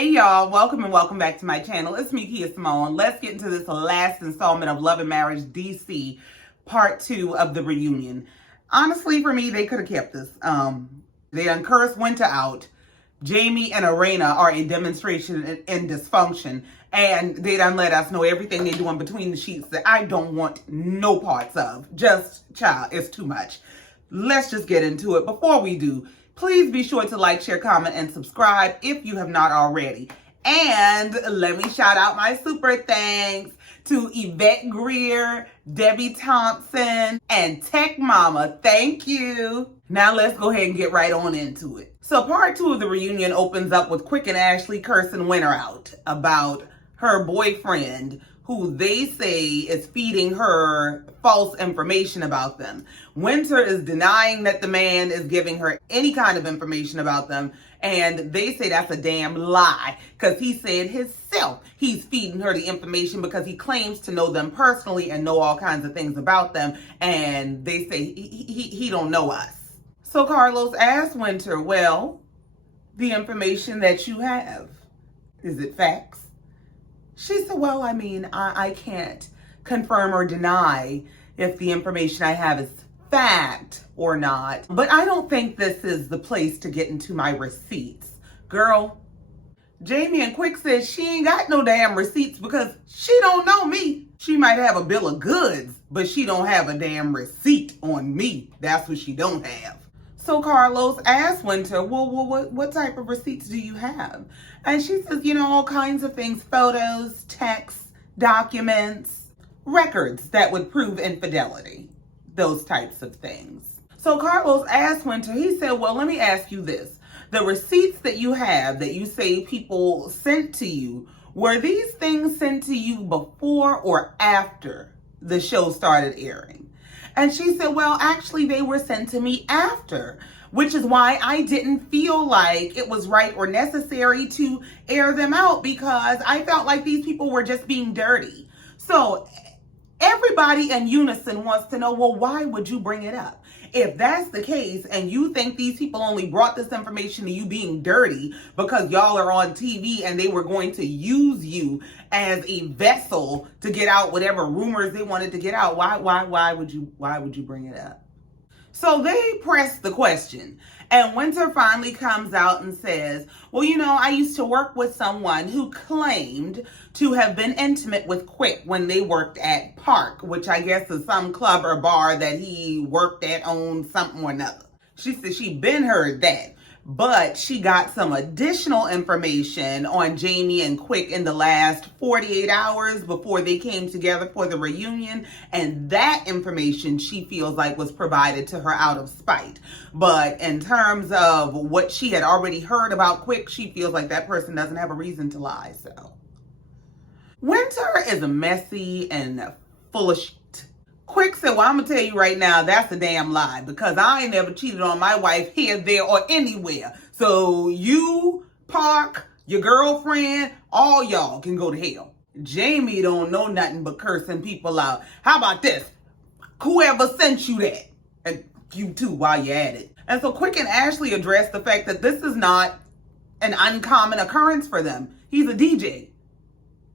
Hey y'all, welcome and welcome back to my channel. It's me, Kia Simone. Let's get into this last installment of Love and Marriage DC part 2 of the reunion. Honestly, for me, they could have kept this. They done cursed Winter out. Jamie and Erana are a demonstration in dysfunction, and they done let us know everything they doing between the sheets that I don't want no parts of. Just, child, it's too much. Let's just get into it. Before we do, please be sure to like, share, comment, and subscribe if you have not already. And let me shout out my super thanks to Yvette Greer, Debbie Thompson, and Tech Mama. Thank you. Now let's go ahead and get right on into it. So part 2 of the reunion opens up with Quick and Ashley cursing Winter out about her boyfriend, who they say is feeding her false information about them. Winter is denying that the man is giving her any kind of information about them, and they say that's a damn lie, because he said himself he's feeding her the information because he claims to know them personally and know all kinds of things about them, and they say he don't know us. So Carlos asked Winter, well, the information that you have, is it facts? She said, well, I mean, I can't confirm or deny if the information I have is fact or not, but I don't think this is the place to get into my receipts. Girl, Jamie and Quick says she ain't got no damn receipts because she don't know me. She might have a bill of goods, but she don't have a damn receipt on me. That's what she don't have. So Carlos asked Winter, well, what type of receipts do you have? And she says, you know, all kinds of things, photos, texts, documents, records that would prove infidelity, those types of things. So Carlos asked Winter, he said, well, let me ask you this. The receipts that you have that you say people sent to you, were these things sent to you before or after the show started airing? And she said, well, actually, they were sent to me after, which is why I didn't feel like it was right or necessary to air them out, because I felt like these people were just being dirty. So everybody in unison wants to know, well, why would you bring it up? If that's the case and you think these people only brought this information to you being dirty because y'all are on TV and they were going to use you as a vessel to get out whatever rumors they wanted to get out, why would you bring it up? So they press the question, and Winter finally comes out and says, well, you know, I used to work with someone who claimed to have been intimate with Quick when they worked at Park, which I guess is some club or bar that he worked at on something or another. She said she'd been heard that, but she got some additional information on Jamie and Quick in the last 48 hours before they came together for the reunion, and that information she feels like was provided to her out of spite. But in terms of what she had already heard about Quick, she feels like that person doesn't have a reason to lie. So Winter is messy and full of shit. Quick said, well, I'm going to tell you right now, that's a damn lie, because I ain't never cheated on my wife here, there, or anywhere. So you, Park, your girlfriend, all y'all can go to hell. Jamie don't know nothing but cursing people out. How about this? Whoever sent you that? And you too, while you're at it. And so Quick and Ashley addressed the fact that this is not an uncommon occurrence for them. He's a DJ,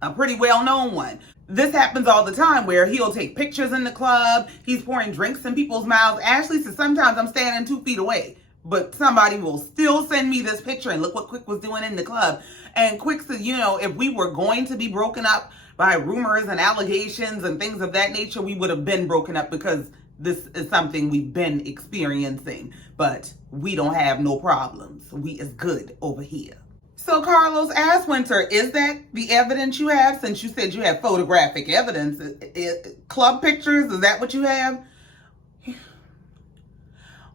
a pretty well-known one. This happens all the time where he'll take pictures in the club. He's pouring drinks in people's mouths. Ashley says, sometimes I'm standing 2 feet away, but somebody will still send me this picture and look what Quick was doing in the club. And Quick says, you know, if we were going to be broken up by rumors and allegations and things of that nature, we would have been broken up, because this is something we've been experiencing, but we don't have no problems. We is good over here. So Carlos asked Winter, is that the evidence you have? Since you said you have photographic evidence, club pictures, is that what you have?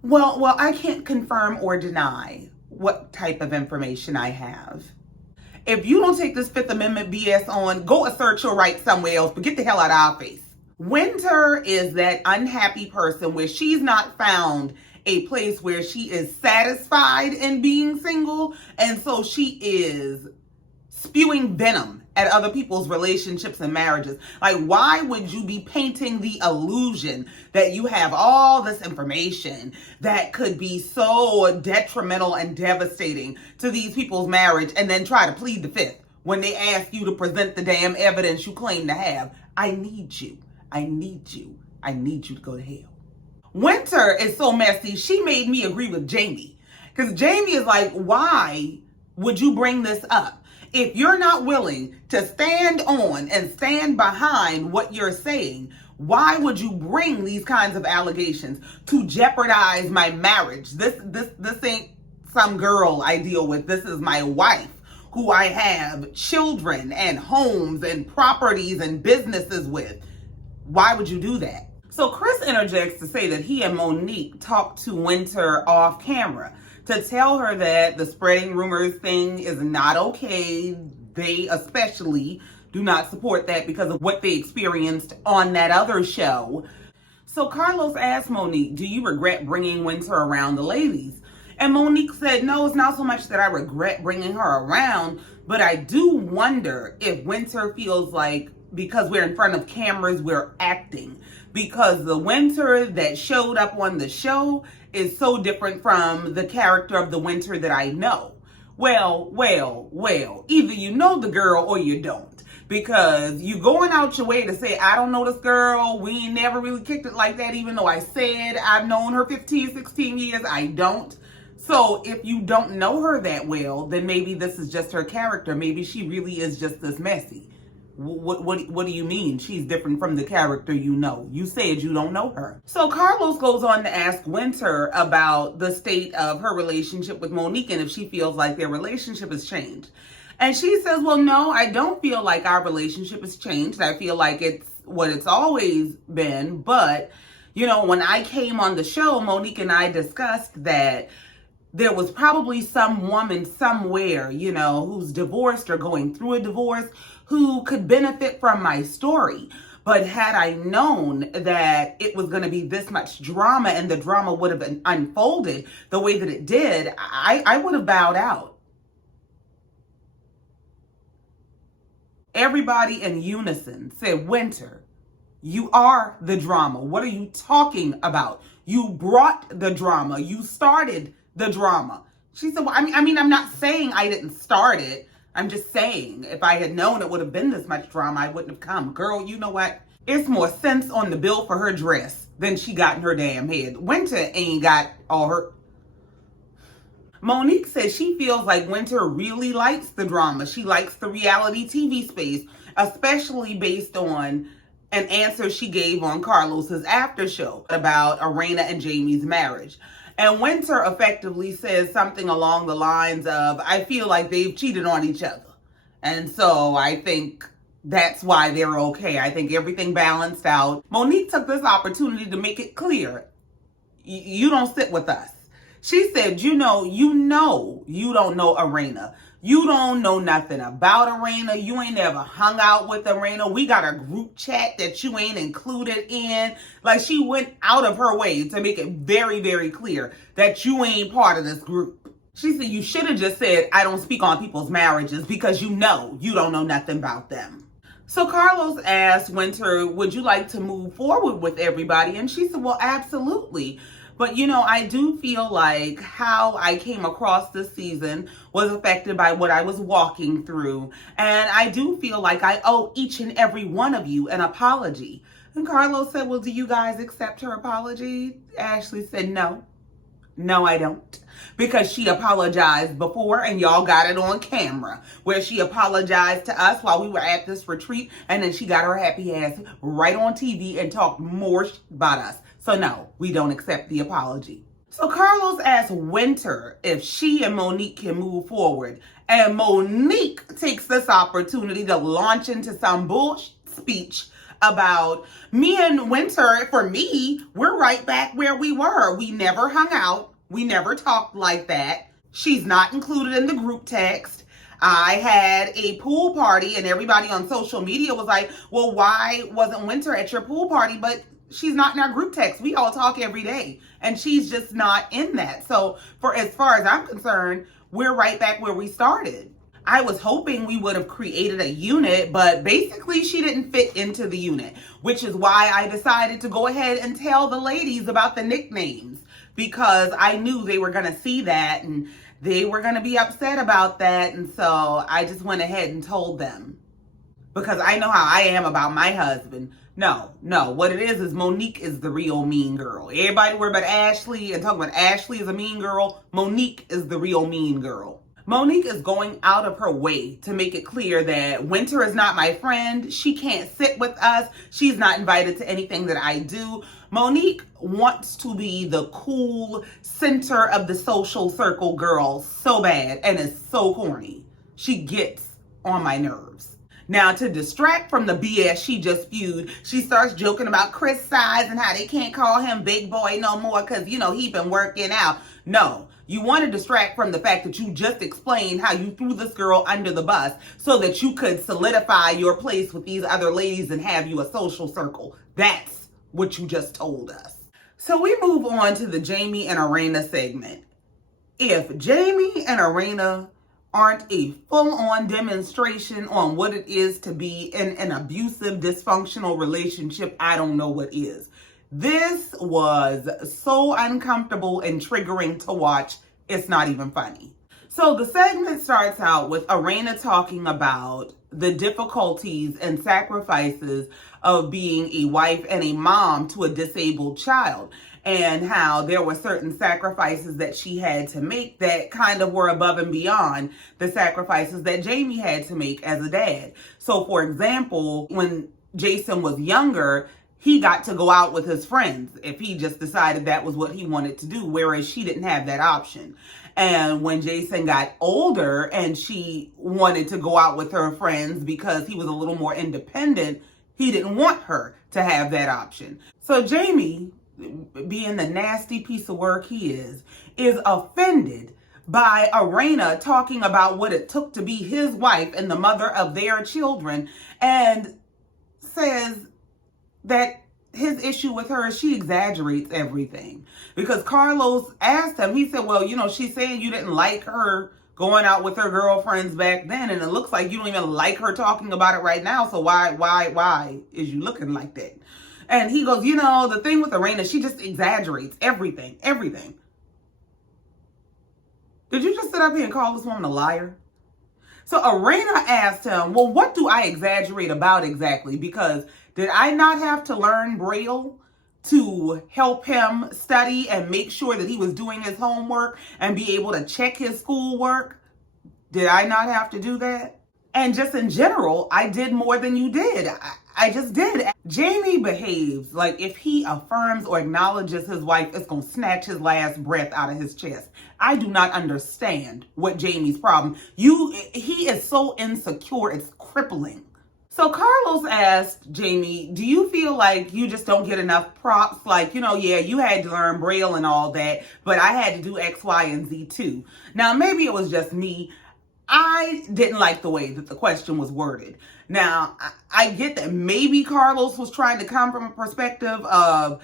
Well, I can't confirm or deny what type of information I have. If you don't take this Fifth Amendment BS on, go assert your rights somewhere else, but get the hell out of our face. Winter is that unhappy person where she's not found a place where she is satisfied in being single, and so she is spewing venom at other people's relationships and marriages. Like, why would you be painting the illusion that you have all this information that could be so detrimental and devastating to these people's marriage, and then try to plead the fifth when they ask you to present the damn evidence you claim to have? I need you. I need you. I need you to go to hell. Winter is so messy, she made me agree with Jamie. Because Jamie is like, why would you bring this up? If you're not willing to stand on and stand behind what you're saying, why would you bring these kinds of allegations to jeopardize my marriage? This ain't some girl I deal with. This is my wife, who I have children and homes and properties and businesses with. Why would you do that? So Chris interjects to say that he and Monique talked to Winter off camera to tell her that the spreading rumors thing is not okay. They especially do not support that because of what they experienced on that other show. So Carlos asked Monique, do you regret bringing Winter around the ladies? And Monique said, no, it's not so much that I regret bringing her around, but I do wonder if Winter feels like because we're in front of cameras, we're acting. Because the Winter that showed up on the show is so different from the character of the Winter that I know. Well, either you know the girl or you don't. Because you going out your way to say, I don't know this girl, we ain't never really kicked it like that, even though I said I've known her 15, 16 years, I don't. So if you don't know her that well, then maybe this is just her character. Maybe she really is just this messy. What do you mean she's different from the character you know? You said you don't know her. So Carlos goes on to ask Winter about the state of her relationship with Monique and if she feels like their relationship has changed. And she says, well, no, I don't feel like our relationship has changed. I feel like it's what it's always been. But, you know, when I came on the show, Monique and I discussed that there was probably some woman somewhere, you know, who's divorced or going through a divorce who could benefit from my story. But had I known that it was going to be this much drama and the drama would have unfolded the way that it did, I would have bowed out. Everybody in unison said, Winter, you are the drama. What are you talking about? You brought the drama. You started the drama. She said, well, I mean, I'm not saying I didn't start it. I'm just saying, if I had known it would have been this much drama, I wouldn't have come. Girl, you know what? It's more cents on the bill for her dress than she got in her damn head. Winter ain't got all her... Monique says she feels like Winter really likes the drama. She likes the reality TV space, especially based on an answer she gave on Carlos's after show about Erana and Jamie's marriage. And Winter effectively says something along the lines of, I feel like they've cheated on each other. And so I think that's why they're okay. I think everything balanced out. Monique took this opportunity to make it clear, you don't sit with us. She said, you don't know Erana. You don't know nothing about Erana. You ain't ever hung out with Erana. We got a group chat that you ain't included in. Like, she went out of her way to make it very, very clear that you ain't part of this group. She said, you should have just said, I don't speak on people's marriages because you don't know nothing about them. So Carlos asked Winter, would you like to move forward with everybody? And she said, well, absolutely. But, you know, I do feel like how I came across this season was affected by what I was walking through. And I do feel like I owe each and every one of you an apology. And Carlos said, well, do you guys accept her apology? Ashley said, no. No, I don't. Because she apologized before and y'all got it on camera. Where she apologized to us while we were at this retreat. And then she got her happy ass right on TV and talked more about us. So no, we don't accept the apology. So Carlos asked Winter if she and Monique can move forward. And Monique takes this opportunity to launch into some bullshit speech about me and Winter. For me, we're right back where we were. We never hung out. We never talked like that. She's not included in the group text. I had a pool party and everybody on social media was like, well, why wasn't Winter at your pool party? But she's not in our group text. We all talk every day and she's just not in that. So for as far as I'm concerned, we're right back where we started. I was hoping we would have created a unit, but basically she didn't fit into the unit, which is why I decided to go ahead and tell the ladies about the nicknames, because I knew they were going to see that and they were going to be upset about that. And so I just went ahead and told them, because I know how I am about my husband. No, what it is Monique is the real mean girl. Everybody worry about Ashley and talking about Ashley is a mean girl. Monique is the real mean girl. Monique is going out of her way to make it clear that Winter is not my friend. She can't sit with us. She's not invited to anything that I do. Monique wants to be the cool center of the social circle girl so bad, and is so corny. She gets on my nerves. Now, to distract from the BS she just spewed, she starts joking about Chris' size and how they can't call him big boy no more because, he been working out. No, you want to distract from the fact that you just explained how you threw this girl under the bus so that you could solidify your place with these other ladies and have you a social circle. That's what you just told us. So we move on to the Jamie and Erana segment. If Jamie and Erana aren't a full-on demonstration on what it is to be in an abusive, dysfunctional relationship, I don't know what is. This was so uncomfortable and triggering to watch, it's not even funny. So the segment starts out with Erana talking about the difficulties and sacrifices of being a wife and a mom to a disabled child, and how there were certain sacrifices that she had to make that kind of were above and beyond the sacrifices that Jamie had to make as a dad. So, for example, when Jason was younger, he got to go out with his friends if he just decided that was what he wanted to do, whereas she didn't have that option. And when Jason got older and she wanted to go out with her friends because he was a little more independent, he didn't want her to have that option. So Jamie, being the nasty piece of work he is offended by Erana talking about what it took to be his wife and the mother of their children, and says that his issue with her is she exaggerates everything. Because Carlos asked him, he said, well, she's saying you didn't like her going out with her girlfriends back then, and it looks like you don't even like her talking about it right now, so why is you looking like that? And he goes, the thing with Erana, she just exaggerates everything. Did you just sit up here and call this woman a liar? So Erana asked him, well, what do I exaggerate about exactly? Because did I not have to learn Braille to help him study and make sure that he was doing his homework and be able to check his schoolwork? Did I not have to do that? And just in general, I did more than you did. I just did. Jamie behaves like if he affirms or acknowledges his wife, it's going to snatch his last breath out of his chest. I do not understand what Jamie's problem. He is so insecure, it's crippling. So Carlos asked Jamie, do you feel like you just don't get enough props? Like, yeah, you had to learn Braille and all that, but I had to do X, Y, and Z too. Now, maybe it was just me. I didn't like the way that the question was worded. Now, I get that maybe Carlos was trying to come from a perspective of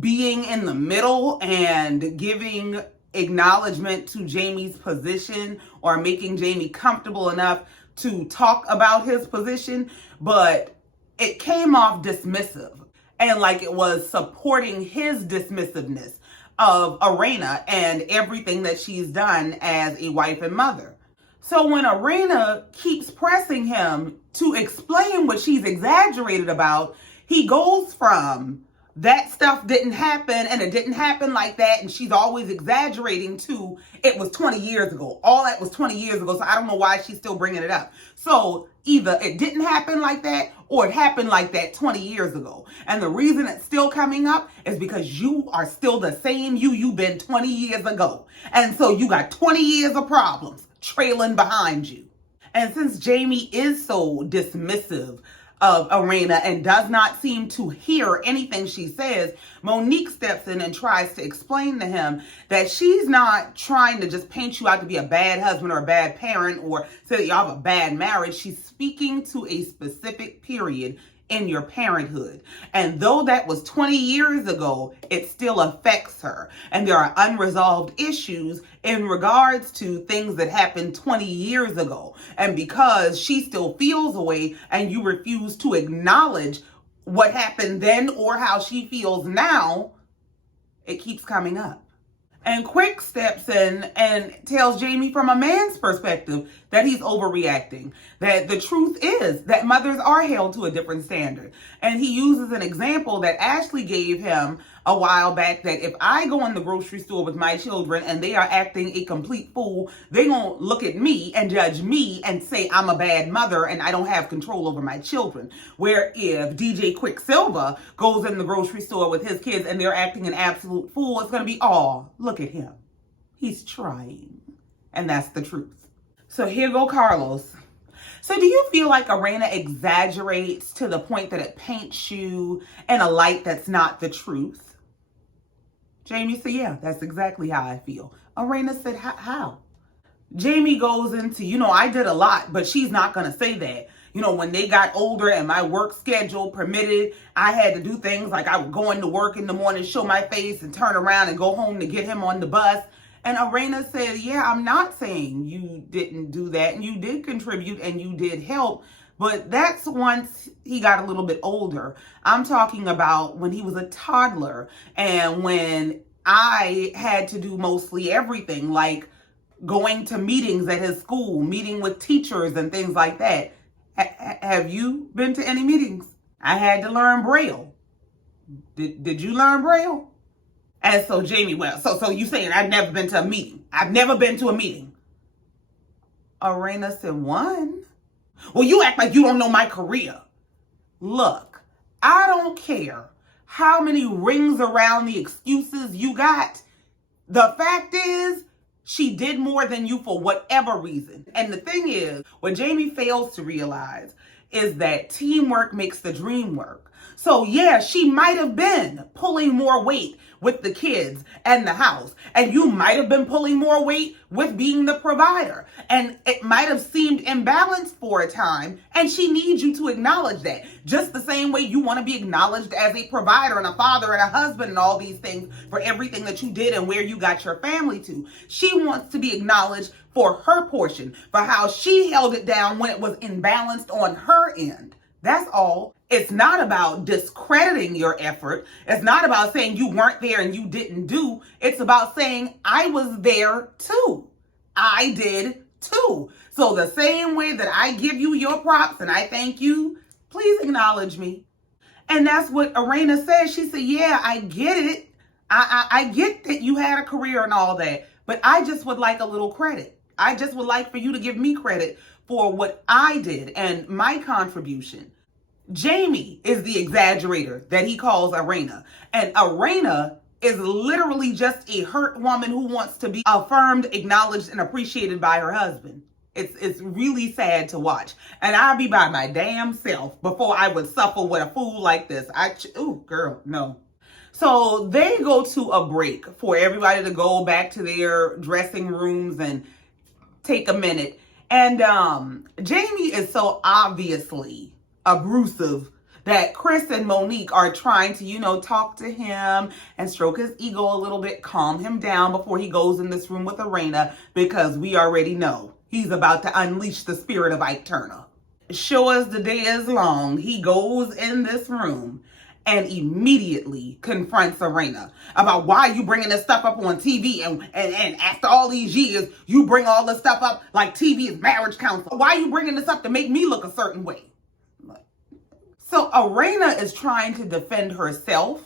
being in the middle and giving acknowledgement to Jamie's position or making Jamie comfortable enough to talk about his position, but it came off dismissive and like it was supporting his dismissiveness of Erana and everything that she's done as a wife and mother. So when Erana keeps pressing him to explain what she's exaggerated about, he goes from that stuff didn't happen and it didn't happen like that and she's always exaggerating to it was 20 years ago. All that was 20 years ago, so I don't know why she's still bringing it up. So either it didn't happen like that or it happened like that 20 years ago. And the reason it's still coming up is because you are still the same you've been 20 years ago. And so you got 20 years of problems trailing behind you. And since Jamie is so dismissive of Erana and does not seem to hear anything she says, Monique steps in and tries to explain to him that she's not trying to just paint you out to be a bad husband or a bad parent or say that y'all have a bad marriage. She's speaking to a specific period in your parenthood. And though that was 20 years ago, it still affects her. And there are unresolved issues in regards to things that happened 20 years ago. And because she still feels a way and you refuse to acknowledge what happened then or how she feels now, it keeps coming up. And Quick steps in and tells Jamie from a man's perspective that he's overreacting. That the truth is that mothers are held to a different standard. And he uses an example that Ashley gave him a while back, that if I go in the grocery store with my children and they are acting a complete fool, they're going to look at me and judge me and say I'm a bad mother and I don't have control over my children. Where if DJ Quicksilver goes in the grocery store with his kids and they're acting an absolute fool, it's going to be, oh, look at him. He's trying. And that's the truth. So here go Carlos. So do you feel like Erana exaggerates to the point that it paints you in a light that's not the truth? Jamie said, yeah, that's exactly how I feel. Erana said, how? Jamie goes into, I did a lot, but she's not going to say that. When they got older and my work schedule permitted, I had to do things like I would go into work in the morning, show my face and turn around and go home to get him on the bus. And Erana said, yeah, I'm not saying you didn't do that. And you did contribute and you did help. But that's once he got a little bit older. I'm talking about when he was a toddler and when I had to do mostly everything, like going to meetings at his school, meeting with teachers and things like that. Have you been to any meetings? I had to learn Braille. Did you learn Braille? And so Jamie, so you saying I've never been to a meeting. I've never been to a meeting. Erana said, one. Well, you act like you don't know my career. Look, I don't care how many rings around the excuses you got. The fact is, she did more than you for whatever reason. And the thing is, what Jamie fails to realize is that teamwork makes the dream work. So yeah, she might have been pulling more weight with the kids and the house. And you might have been pulling more weight with being the provider. And it might have seemed imbalanced for a time. And she needs you to acknowledge that. Just the same way you want to be acknowledged as a provider and a father and a husband and all these things for everything that you did and where you got your family to. She wants to be acknowledged for her portion, for how she held it down when it was imbalanced on her end. That's all. It's not about discrediting your effort. It's not about saying you weren't there and you didn't do. It's about saying I was there too. I did too. So the same way that I give you your props and I thank you, please acknowledge me. And that's what Erana said. She said, yeah, I get it. I get that you had a career and all that, but I just would like a little credit. I just would like for you to give me credit for what I did and my contribution. Jamie is the exaggerator that he calls Erana. And Erana is literally just a hurt woman who wants to be affirmed, acknowledged, and appreciated by her husband. It's really sad to watch. And I'd be by my damn self before I would suffer with a fool like this. Ooh, girl, no. So they go to a break for everybody to go back to their dressing rooms and take a minute. And Jamie is so obviously abusive that Chris and Monique are trying to, talk to him and stroke his ego a little bit, calm him down before he goes in this room with Erana, because we already know he's about to unleash the spirit of Ike Turner. Show us the day is long. He goes in this room and immediately confronts Erana about why you bringing this stuff up on TV and after all these years, you bring all this stuff up like TV is marriage counseling. Why are you bringing this up to make me look a certain way? So Erana is trying to defend herself,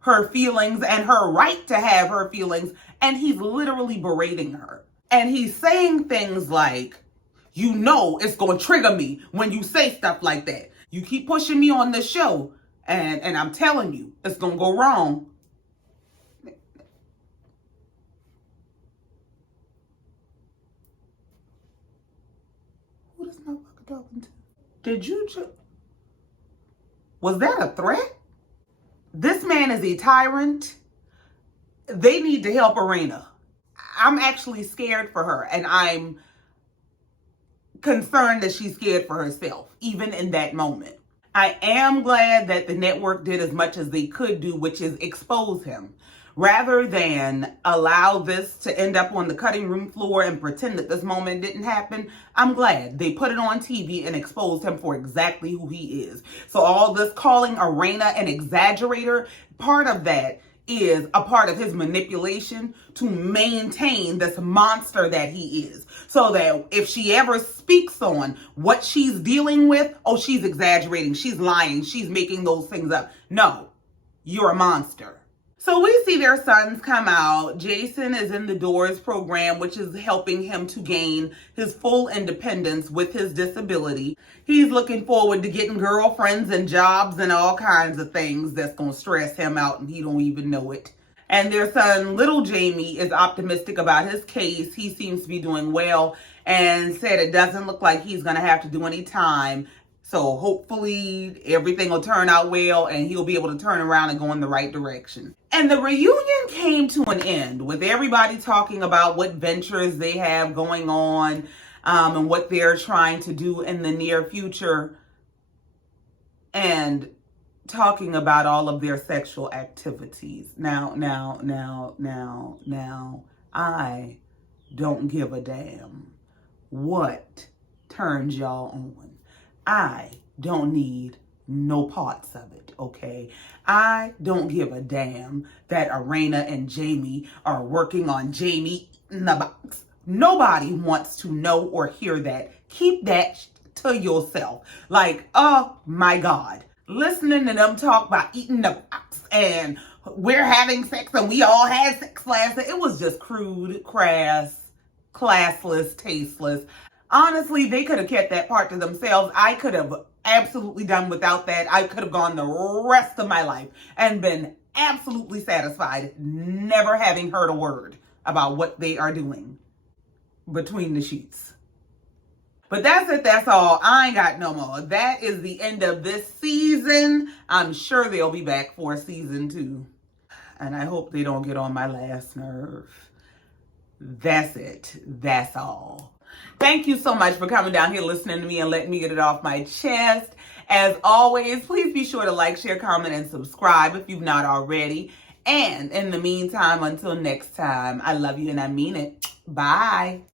her feelings, and her right to have her feelings, and he's literally berating her. And he's saying things like, it's going to trigger me when you say stuff like that. You keep pushing me on this show, and I'm telling you, it's going to go wrong. Who this motherfucker talking to? Did you Was that a threat? This man is a tyrant. They need to help Erana. I'm actually scared for her, and I'm concerned that she's scared for herself, even in that moment. I am glad that the network did as much as they could do, which is expose him. Rather than allow this to end up on the cutting room floor and pretend that this moment didn't happen, I'm glad they put it on TV and exposed him for exactly who he is. So all this calling Erana an exaggerator, part of that is a part of his manipulation to maintain this monster that he is. So that if she ever speaks on what she's dealing with, oh, she's exaggerating, she's lying, she's making those things up. No, you're a monster. So we see their sons come out. Jason is in the Doors program, which is helping him to gain his full independence with his disability. He's looking forward to getting girlfriends and jobs and all kinds of things that's going to stress him out, and he don't even know it. And their son, little Jamie, is optimistic about his case. He seems to be doing well and said it doesn't look like he's going to have to do any time. So hopefully everything will turn out well and he'll be able to turn around and go in the right direction. And the reunion came to an end with everybody talking about what ventures they have going on and what they're trying to do in the near future, and talking about all of their sexual activities. Now, I don't give a damn what turns y'all on. I don't need no parts of it, okay? I don't give a damn that Erana and Jamie are working on Jamie in the box. Nobody wants to know or hear that. Keep that to yourself. Like, oh my God. Listening to them talk about eating the box and we're having sex and we all had sex last night. It was just crude, crass, classless, tasteless. Honestly, they could have kept that part to themselves. I could have absolutely done without that. I could have gone the rest of my life and been absolutely satisfied, never having heard a word about what they are doing between the sheets. But that's it. That's all. I ain't got no more. That is the end of this season. I'm sure they'll be back for season 2. And I hope they don't get on my last nerve. That's it. That's all. Thank you so much for coming down here, listening to me, and letting me get it off my chest. As always, please be sure to like, share, comment, and subscribe if you've not already. And in the meantime, until next time, I love you and I mean it. Bye.